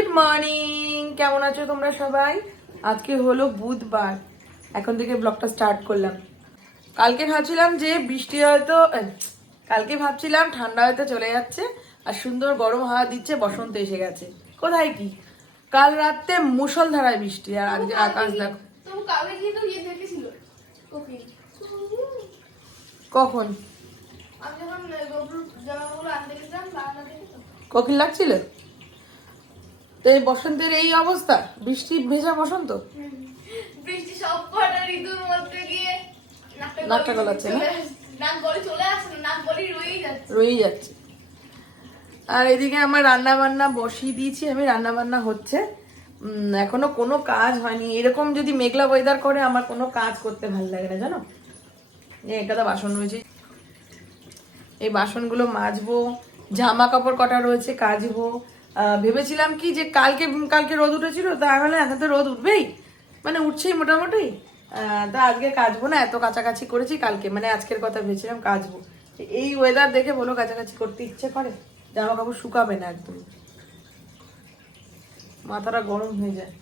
Good morning কেমন আছো তোমরা সবাই? আজকে হলো বুধবার। এখন থেকে ব্লগটা স্টার্ট করলাম। কালকে ভাবছিলাম যে বৃষ্টি হয়তো কালকে ভাবছিলাম ঠান্ডা হয়তো চলে যাচ্ছে আর সুন্দর গরম হাওয়া দিচ্ছে বসন্ত এসে গেছে। কোথায় কি? কাল রাতে মুষলধারায় বৃষ্টি আর আজকে আকাশ দেখো ইয়ে কখন? আমি যখন গোবর জামাগুলো আনতে গেছিলাম বারান্দা থেকে তো। কখন লাগছিল তো এই বসন্তের এই অবস্থা? বৃষ্টি ভেজা বসন্ত? বৃষ্টি সব কটা ঋতুর মধ্যে গিয়ে নাকটা গলাচ্ছে না? রয়েই যাচ্ছে। আর এদিকে আমার রান্না বান্না বসিয়ে দিয়েছি আমি রান্না বান্না হচ্ছে এখনও কোনো কাজ হয়নি। এরকম যদি মেঘলা ওয়েদার করে আমার কোনো কাজ করতে ভালো লাগে না জানো? এই একটা বাসন রয়েছে। এই বাসনগুলো মাজবো জামা কাপড় কটা রয়েছে কাচবো আহ, ভেবেছিলাম কি যে কালকে কালকে রোদ উঠেছিল, তা হলে এখন তো রোদ উঠবেই। মানে উঠছেই মোটামুটি। তা আজকে কাচবো না, এত কাছাকাছি করেছি কালকে মানে আজকের কথা ভেবেছিলাম কাচবো। এই ওয়েদার দেখে বলো কাছাকাছি করতে ইচ্ছে করে? জামা কাপড় শুকাবে না একদম। মাথাটা গরম হয়ে যায়।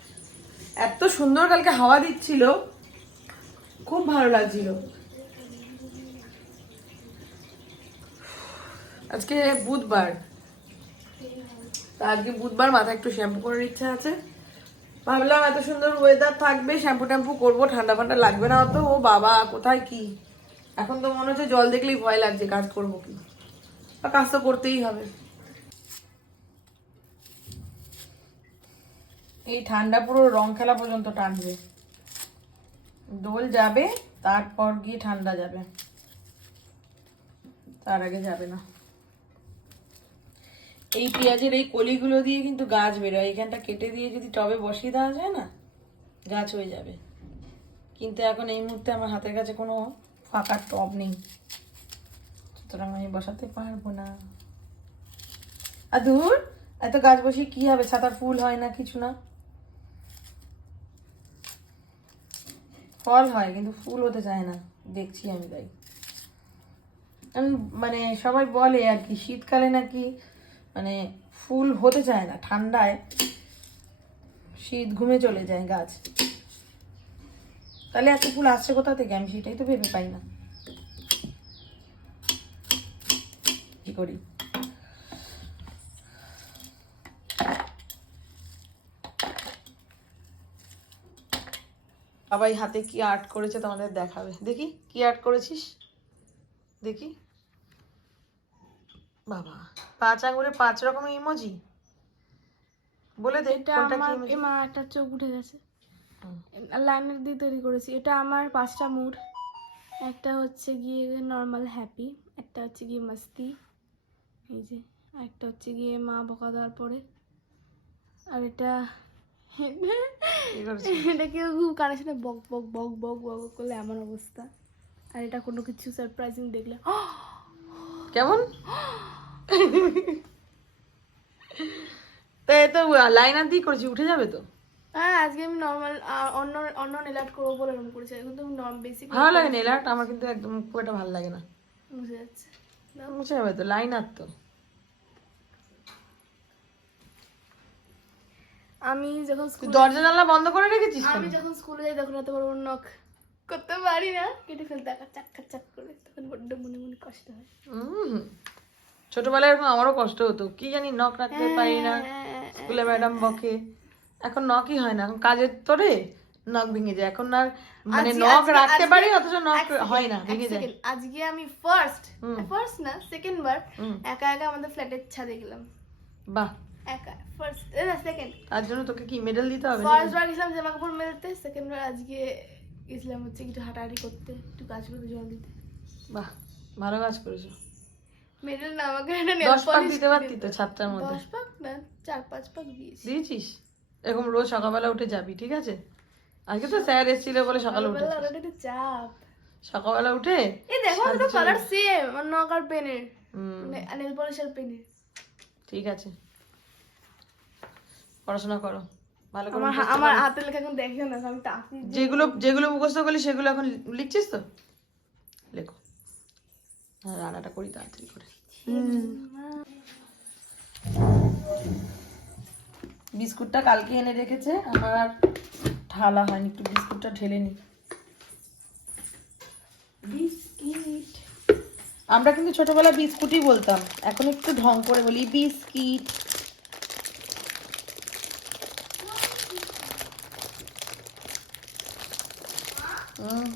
এত সুন্দর কালকে হাওয়া দিচ্ছিল। খুব ভালো লাগছিল। আজকে বুধবার। আজকে বুধবার, মাথায় একটু শ্যাম্পু করার ইচ্ছা আছে। ভাবলাম এত সুন্দর ওয়েদার থাকবে শ্যাম্পু ট্যাম্পু করব, ঠান্ডা ফান্ডা লাগবে না অত। ও বাবা, কোথায় কি? এখন তো মনে হচ্ছে জল দেখলেই ভয় লাগছে, কাজ করব কি? আর কাজ তো করতেই হবে। এই ঠান্ডা পুরো রং খেলা পর্যন্ত টানবে। দোল যাবে, তারপর গিয়ে ঠান্ডা যাবে। তার আগে যাবে না। এই পেঁয়াজের এই কলিগুলো দিয়ে কিন্তু গাছ বেরোয়। এইখানটা কেটে দিয়ে যদি টবে বসিয়ে দেওয়া যায় না, গাছ হয়ে যাবে। কিন্তু এখন এই মুহূর্তে আমার হাতের কাছে কোনো ফাঁকা টব নেই। সুতরাং আমি বসাতে পারব না। আর দূর এত গাছ বসিয়ে কি হবে? ছাতার ফুল হয় না, কিছু না। ফল হয়, কিন্তু ফুল হতে চায় না। দেখছি আমি তাই। মানে সবাই বলে আর কি, শীতকালে নাকি মানে ফুল হতে চায় না, ঠান্ডায় শীত ঘুমে চলে যায় গাছ। তাহলে এত ফুল আসছে কোথা থেকে? আমি সেটাই তো ভেবে পাই না। কি করি? সবাই হাতে কি আর্ট করেছে তোমাদের দেখাবে। দেখি, কি আর্ট করেছিস? দেখি। বাবা। পাঁচ আঙুরে পাঁচ রকমের ইমোজি বলে দে এটা আমার? এমা একটা চোখ উঠে গেছে। লাইনের দিয়ে তৈরি করেছি। এটা আমার পাঁচটা মুড। একটা হচ্ছে গিয়ে নর্মাল হ্যাপি একটা হচ্ছে গিয়ে মাস্তি। এই যে আর একটা হচ্ছে গিয়ে মা বকা দেওয়ার পরে। আর এটা এটা কেউ খুব কারোর সাথে বক বক বক বক বক করলে এমন অবস্থা। আর এটা কোনো কিছু সারপ্রাইজিং দেখলে। কেমন? তো এ তো লাইনার দিয়ে করেছি উঠে যাবে তো? হ্যাঁ আজকে আমি নর্মাল অন্য অন্য করব বলে এরকম করেছি ভালো লাগে আমার কিন্তু একদম খুব একটা ভালো লাগে না। বুঝে যাচ্ছে। মুছে যাবে তো লাইনার তো। আমি যখন দরজা জানলা বন্ধ করে রেখেছিস আমি যখন স্কুলে যাই তখন এত বড় বড় নখ করতে পারি না। কেটে ফেলতে চাক চাক করে তখন বড্ড মনে মনে কষ্ট হয়। ছোটবেলায় এরকম আমারও কষ্ট হতো। কি জানি নখ রাখতে পারি না। হ্যাঁ, স্কুলে ম্যাডাম বকে। এখন নখই হয় না। এখন কাজের তোরে নখ ভেঙে যায়। এখন আর মানে নখ রাখতে পারি অথচ নখ হয় না ভেঙে যায়। আজকে আমি ফার্স্ট ফার্স্ট না সেকেন্ড বার একা একা আমাদের ফ্ল্যাটের ছাদে গেলাম। বাহ। একা ফার্স্ট না সেকেন্ড তার জন্য তোকে কি মেডেল দিতে হবে ফার্স্ট বার গেছিলাম জামা কাপড় মেলতে সেকেন্ড বার আজকে গেছিলাম হচ্ছে একটু হাঁটাহাঁটি করতে একটু গাছগুলো জল দিতে। বাহ ভালো কাজ করেছ। মেডেল না আমাকে একটা nail দশ পাক দিতে পারতি তো। ছাত্রার মধ্যে? দশ পাক না চার পাঁচ পাক দিয়েছি। দিয়েছিস? এরকম রোজ সকালবেলা উঠে যাবি ঠিক আছে? আজকে তো স্যার এসেছিল বলে সকালে উঠে সকালবেলা চাপ। সকালবেলা উঠে এই দেখো তো কালার সেম আমার নখ পেনের মানে নেল পলিশ আর পেনের ঠিক আছে। পড়াশোনা করো। ভালো করে আমার হাতের লেখা এখন দেখে না আমি যেগুলো যেগুলো মুখস্থ করলি সেগুলো এখন লিখছিস তো? লেখো। রান্নাটা করি তাড়াতাড়ি করে। বিস্কুটটা কালকে এনে রেখেছে আমার আর ঢালা হয়নি একটু বিস্কুটটা ঢেলে নি বিস্কিট। আমরা কিন্তু ছোটবেলা বিস্কুটই বলতাম এখন একটু ঢং করে বলি বিস্কিট হুম।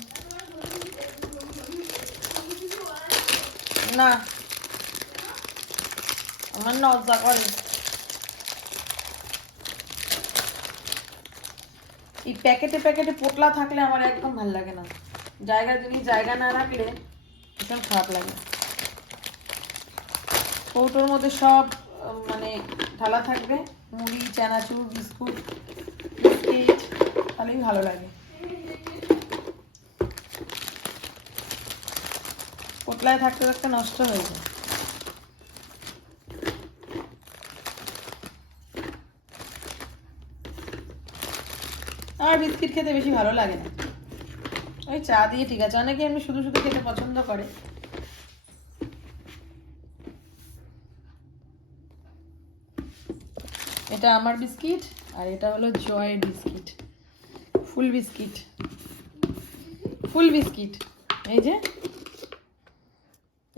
না। আমার নজা করে। এই প্যাকেটে প্যাকেটে পোটলা থাকলে আমার একদম ভালো লাগে না। জায়গা জিনিস জায়গা না রাখলে ভীষণ খারাপ লাগে। কৌটোর মধ্যে সব মানে ঢালা থাকবে। মুড়ি, চানাচুর, বিস্কুট, বিস্কিট, তাহলেই ভালো লাগে। পোটলায় থাকতে থাকতে নষ্ট হয়ে যায়। আমার বিস্কিট খেতে বেশি ভালো লাগে না। ওই চা দিয়ে ঠিক আছে, অনেকে শুধু শুধু খেতে পছন্দ করে। এটা আমার বিস্কিট আর এটা হলো জয়ের বিস্কিট। ফুল বিস্কিট। ফুল বিস্কিট। এই যে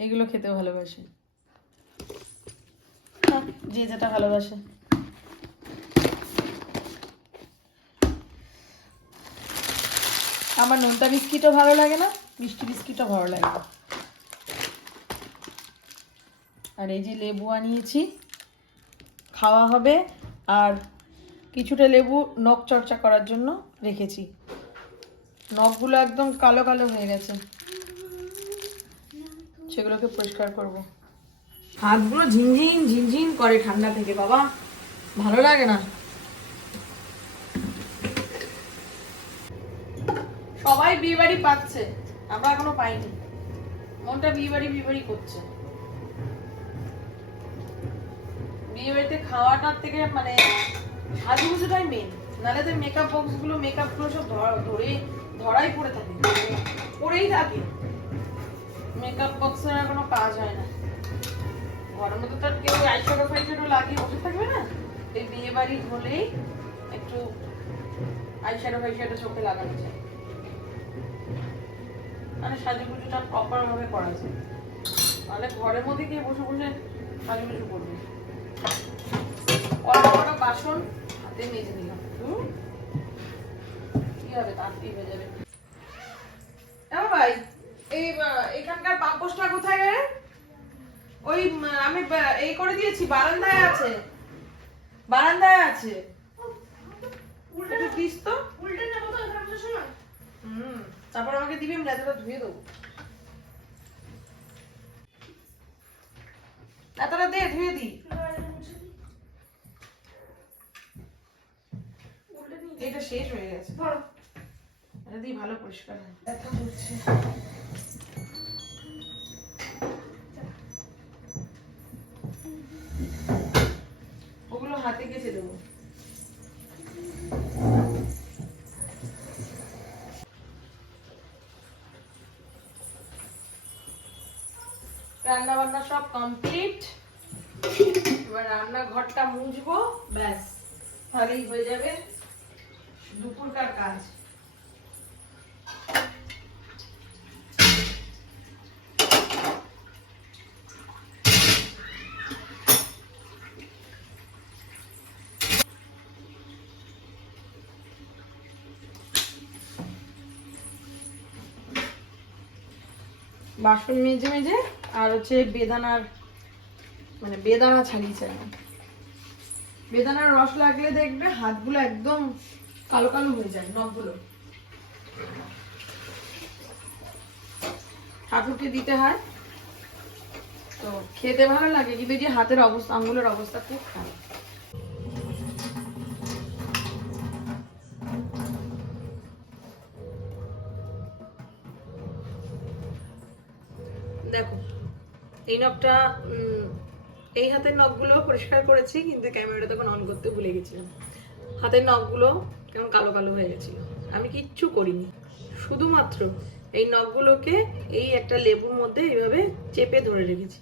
এগুলো খেতে ভালোবাসে। যে যেটা ভালোবাসে। আমার নোনতা বিস্কিটও ভালো লাগে না মিষ্টি বিস্কিটও ভালো লাগে না। আর এই যে লেবু আনিয়েছি খাওয়া হবে। আর কিছুটা লেবু নখ চর্চা করার জন্য রেখেছি। নখগুলো একদম কালো কালো হয়ে গেছে। সেগুলোকে পরিষ্কার করব। হাতগুলো ঝিনঝিন ঝিনঝিন করে ঠান্ডা থেকে বাবা। ভালো লাগে না? সবাই বিয়ে বাড়ি পাচ্ছে আমরা এখনও পাইনি। মনটা বিয়ে বাড়ি বিয়ে বাড়ি করছে। বিয়ে বাড়িতে খাওয়াটার থেকে মানে সাজুগুজুটাই মেন নাহলে তো মেকআপ বক্সগুলো মেকআপগুলো সব ধরা- ধরে ধরাই পড়ে থাকে পড়েই থাকে। মেকআপ বক্সের আর কোনো কাজ হয় না। ঘরের মধ্যে তো কেউ আইশ্যাডো ফাইশ্যাডো লাগিয়ে বসে থাকবে না। এই বিয়ে বাড়ি হলেই একটু আইশ্যাডো ফাইশ্যাডো চোখে লাগানো যায়। মানে সাজুগুজুটা প্রপার ভাবে করা যায়। তাহলে ঘরের মধ্যে গিয়ে বসে বসে সাজুগুজু করবে। কড়া কড়া বাসন হাতে মেজে হুম? কি হবে তাড়াতাড়ি হয়ে যাবে এমন ভাই এই আহ, এখানকার পাম্পোসটা কোথায় গেলে ওই আমি এই করে দিয়েছি বারান্দায় আছে। বারান্দায় আছে। দিস তো। উল্টে নেব তো হুম তারপর আমাকে দিবি আমি রাতেটা ধুয়ে দেবো। রাতেটা দে ধুয়ে দি। এটা শেষ হয়ে গেছে। এটা দিয়ে ভালো পরিষ্কার হয়। ব্যথা করছে কেচে দেবো। রান্না বান্না সব কমপ্লিট এবার রান্না ঘরটা মুছবো, ব্যাস তাহলেই হয়ে যাবে দুপুরকার কাজ। বাসন মেজে মেজে আর হচ্ছে বেদানার মানে বেদানা ছাড়িয়েছে এখন বেদানার রস লাগলে দেখবে হাতগুলো একদম কালো কালো হয়ে যায়, নখগুলো। ঠাকুরকে দিতে হয়। তো খেতে ভালো লাগে, কিন্তু যে হাতের অবস্থা, আঙ্গুলের অবস্থা খুব খারাপ। এই নখটা এই হাতের নখগুলো পরিষ্কার করেছি, কিন্তু ক্যামেরাটা তখন অন করতে ভুলে গেছিলাম। হাতের নখগুলো কেমন কালো কালো হয়ে গেছিল। আমি কিচ্ছু করিনি। শুধুমাত্র এই নখগুলোকে এই একটা লেবুর মধ্যে এইভাবে চেপে ধরে রেখেছি।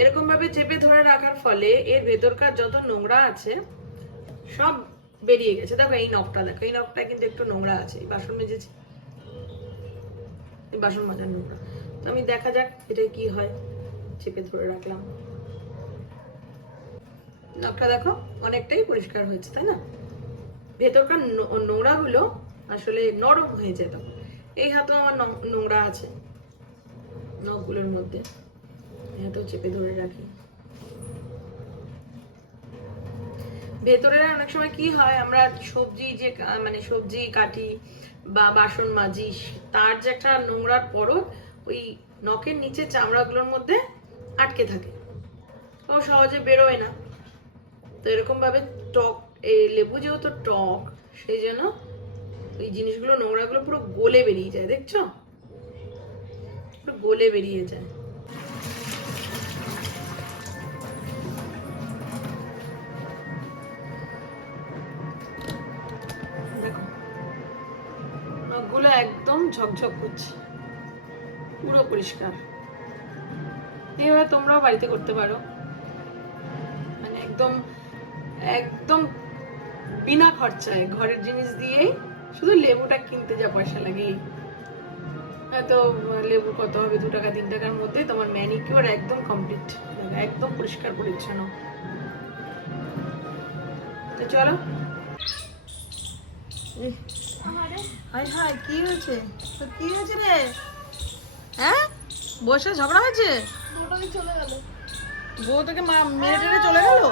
এরকম ভাবে চেপে ধরে রাখার ফলে এর ভেতরকার যত নোংরা আছে, সব বেরিয়ে গেছে। দেখো এই নখটা দেখো এই নখটা কিন্তু একটু নোংরা আছে, এই বাসন মেজেছি। বাসন মাজার নোংরা। আমি দেখা যাক এটা কি হয়। চেপে ধরে রাখলাম। নখটা দেখো অনেকটাই পরিষ্কার হয়েছে, তাই না? ভেতরকার নো- নোংরাগুলো আসলে নরম হয়ে যেত। এই হাতেও আমার নোংরা আছে নখগুলোর মধ্যে। হাতেও চেপে ধরে রাখি। ভেতরে অনেক সময় কি হয়, আমরা সবজি যে মানে সবজি কাটি বা বাসন মাজি, তার যে একটা নোংরার পরত ওই নখের নিচে চামড়াগুলোর মধ্যে আটকে থাকে। ও সহজে বেরোয় না। তো এরকম ভাবে টক এই লেবু যেহেতু টক, সেই জন্য ওই জিনিসগুলো, নোংরাগুলো পুরো গলে বেরিয়ে যায়, দেখছ? পুরো গলে বেরিয়ে যায়। একদম ঝকঝক করছে। পুরো পরিষ্কার। এইভাবে তোমরাও বাড়িতে করতে পারো। মানে একদম একদম বিনা খরচায় ঘরের জিনিস দিয়েই শুধু লেবুটা কিনতে যা পয়সা লাগে। হয়তো লেবু কত হবে, দু টাকা, তিন টাকার মধ্যে তোমার ম্যানিকিওর একদম কমপ্লিট একদম পরিষ্কার, পরিচ্ছন্ন। চলো। হাই হাই কি হয়েছে? তো কি হয়েছে রে? হ্যাঁ? বসে ঝগড়া হয়েছে? চলে গেল বউ তোকে মা মেরে টেরে চলে গেল?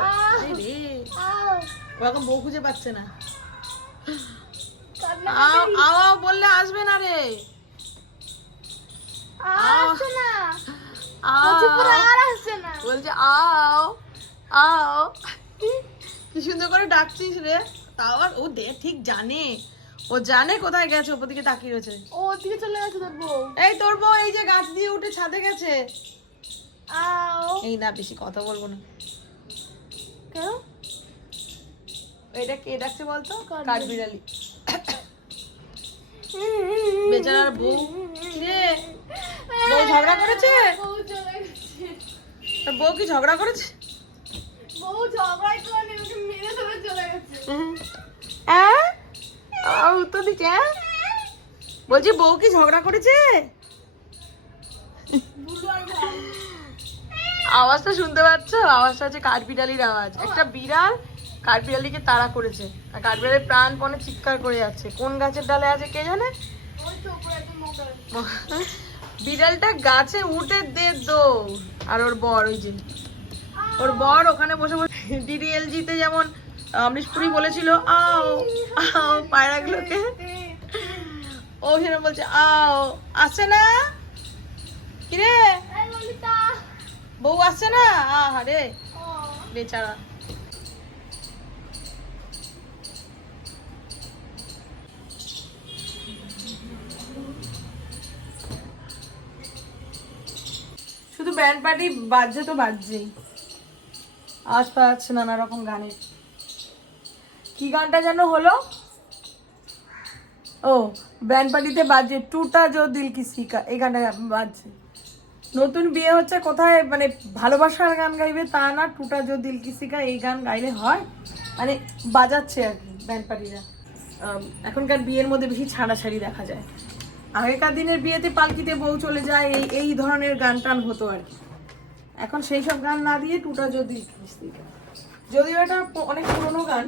এই রে। ও এখন বউ খুঁজে পাচ্ছে না। বললে আসবে না রে। বলছি আও আও। কি সুন্দর করে ডাকছিস রে। তাও ও দে ঠিক জানে। ও জানে কোথায় গেছে ওপর দিকে তাকিয়ে রয়েছে। ও ওদিকে চলে গেছে তোর বউ। এই তোর বউ এই যে গাছ দিয়ে উঠে ছাদে গেছে। আও। এই না বেশি কথা বলব না। কেন? এটা কে ডাকছে বলতো? কাঠবিড়ালি। বেচারার বউ। রে বউ ঝগড়া করেছে? বউ কি ঝগড়া করেছে? বউ ঝগড়াই করে মেরে চলে গেছে। হ্যাঁ? উত্তর দিচ্ছে হ্যাঁ? বলছি, বউ কি ঝগড়া করেছে? আওয়াজটা শুনতে পাচ্ছ? আওয়াজটা হচ্ছে কাঠবিড়ালির আওয়াজ। একটা বিড়াল কাঠবিড়ালিকে তাড়া করেছে। আর কাঠবিড়ালি প্রাণপণে চিৎকার করে যাচ্ছে। কোন গাছের ডালে আছে কে জানে? বিড়ালটা গাছে উঠে দে আর ওর বর, ওই যে। ওর বর ওখানে বসে বসে ডিডিএলজিতে যেমন অমরিশপুরি বলেছিল, আও আও পায়রাগুলোকে ও সেরকম বলছে, আও আসছে না? কিরে? বউ আসছে না? আহা রে বেচারা। শুধু ব্যান্ড পার্টি বাজছে তো বাজছেই। যাচ্ছে নানা রকম গানের। কি গানটা যেন হলো? ও ব্যান্ড পার্টিতে বাজছে টুটা জো দিল কা, এই গানটা বাজছে। নতুন বিয়ে হচ্ছে, কোথায় মানে ভালোবাসার গান গাইবে তা না, টুটা জো দিল কিসিকা এই গান গাইলে হয়। মানে বাজাচ্ছে আর কি ব্যান্ড পার্টিরা এখনকার বিয়ের মধ্যে বেশি ছাড়াছাড়ি দেখা যায়। আগেকার দিনের বিয়েতে পালকিতে বউ চলে যায়, এই এই ধরনের গান টান হতো আর কি। এখন সেই সব গান না দিয়ে টুটা যদি যদিও এটা অনেক পুরোনো গান,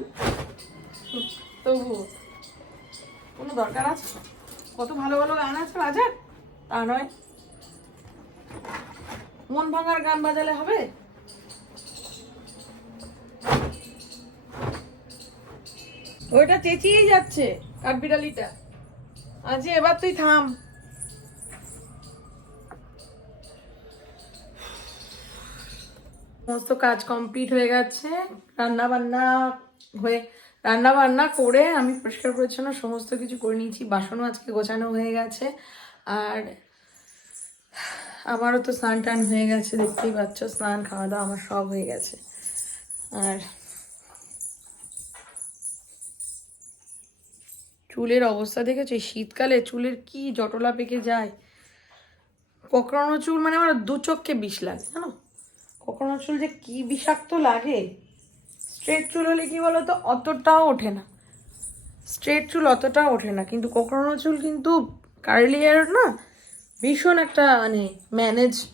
তবুও কোনো দরকার আছে? কত ভালো ভালো গান আছে বাজার তা নয়। মন ভাঙার গান বাজালে হবে? ওইটা চেঁচিয়েই যাচ্ছে কাঠবিড়ালিটা। আজ এবার তুই থাম। সমস্ত কাজ কমপ্লিট হয়ে গেছে রান্না বান্না হয়ে রান্না বান্না করে আমি পরিষ্কার পরিচ্ছন্ন সমস্ত কিছু করে নিয়েছি, বাসনও আজকে গোছানো হয়ে গেছে, আর আমারও তো স্নান টান হয়ে গেছে, দেখতেই পাচ্ছ, স্নান খাওয়া দাওয়া আমার সব হয়ে গেছে, আর চুলের অবস্থা দেখেছ? শীতকালে চুলের কি জটলা পেকে যায়? কোকড়ানো চুল মানে আমার দু চোখকে বিষ লাগে, জানো? কোকোনাট চুল যে কি বিষাক্ত লাগে? স্ট্রেট চুল হলে কি বলতো? অতটাও ওঠে না। স্ট্রেট চুল অতটাও ওঠে না। কিন্তু কোকোনাট চুল কিন্তু কার্লি হেয়ার না? ভীষণ একটা মানে ম্যানেজ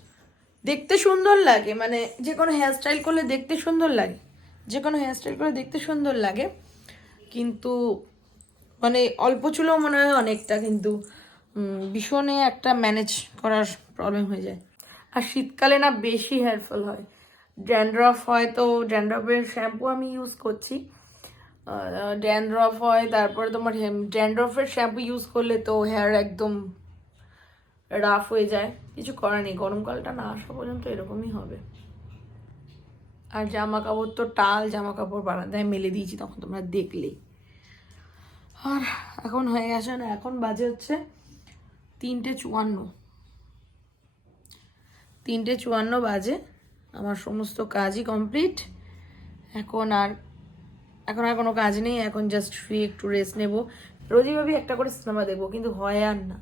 দেখতে সুন্দর লাগে। মানে যে কোনো হেয়ারস্টাইল করলে দেখতে সুন্দর লাগে। যে কোনো হেয়ারস্টাইল করে দেখতে সুন্দর লাগে। কিন্তু মানে অল্প চুলেও মনে হয় অনেকটা কিন্তু ভীষণে একটা ম্যানেজ করার প্রবলেম হয়ে যায়। আর শীতকালে না বেশি হেয়ারফল হয়। ড্যান্ড্রফ হয় তো ড্যান্ড্রফের শ্যাম্পু আমি ইউজ করছি। ড্যান্ড্রফ হয়, তারপরে তোমার ড্যান্ড্রফের শ্যাম্পু ইউজ করলে তো হেয়ার একদম রাফ হয়ে যায়। কিছু করার নেই গরমকালটা না আসা পর্যন্ত এরকমই হবে। আর জামা কাপড় তো টাল জামা কাপড় বারান্দায় মেলে দিয়েছি, তখন তোমরা দেখলেই আর এখন হয়ে গেছে না, এখন বাজে হচ্ছে তিনটে চুয়ান্ন। তিনটে চুয়ান্ন বাজে। আমার সমস্ত কাজই কমপ্লিট এখন আর এখন আর কোনো কাজ নেই। এখন জাস্ট শুয়ে একটু রেস্ট নেব। রোজই ভাবি একটা করে সিনেমা দেখব, কিন্তু হয় আর না।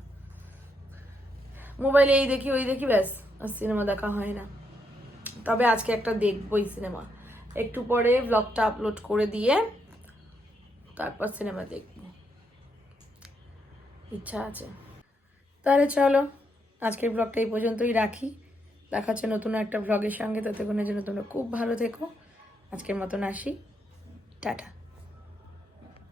মোবাইলে এই দেখি, ওই দেখি, ব্যাস। আর সিনেমা দেখা হয় না। তবে আজকে একটা দেখবোই সিনেমা একটু পরে ব্লগটা আপলোড করে দিয়ে তারপর সিনেমা দেখব। ইচ্ছা আছে। তাহলে চলো, আজকের ব্লগটা এই পর্যন্তই রাখি। দেখা হচ্ছে নতুন একটা ব্লগের সঙ্গে। ততক্ষণের জন্য তোমরা খুব ভালো থেকো। আজকের মতন আসি। টাটা।